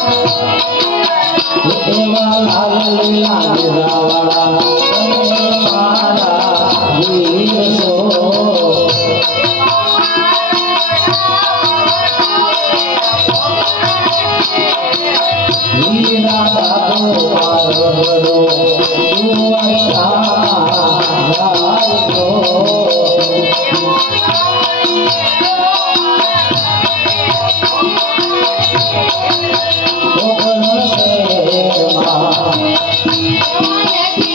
Oh, Oh,